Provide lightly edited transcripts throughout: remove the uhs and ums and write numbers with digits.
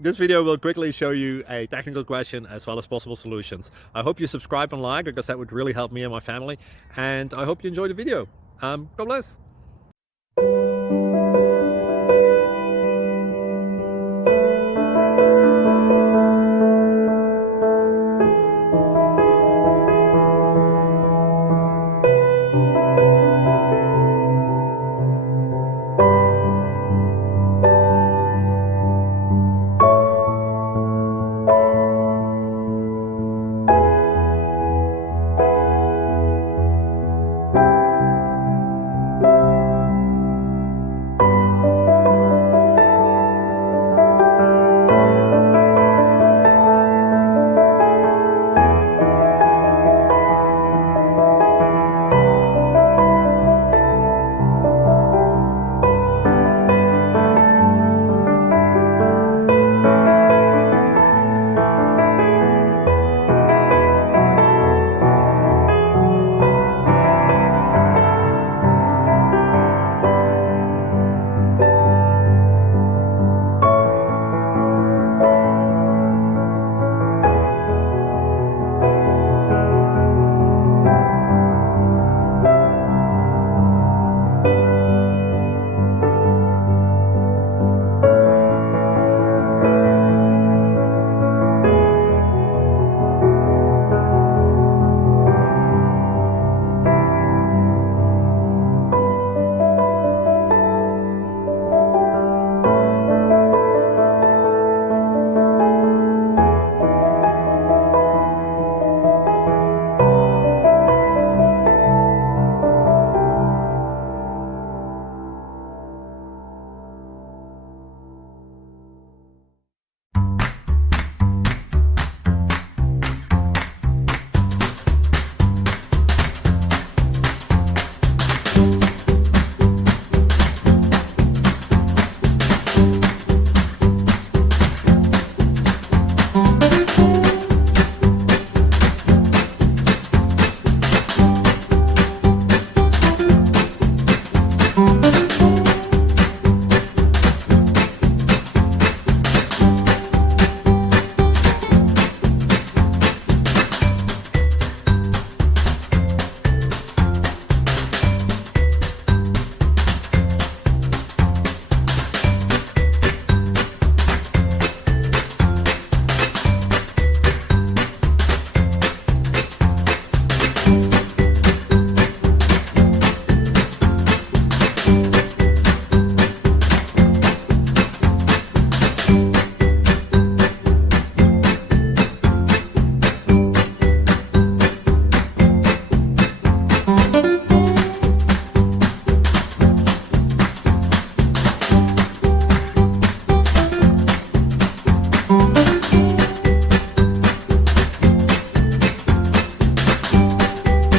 This video will quickly show you a technical question as well as possible solutions. I hope you subscribe and like, because that would really help me and my family. And I hope you enjoy the video. God bless.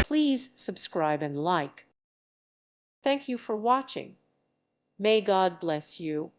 Please subscribe and like. Thank you for watching. May God bless you.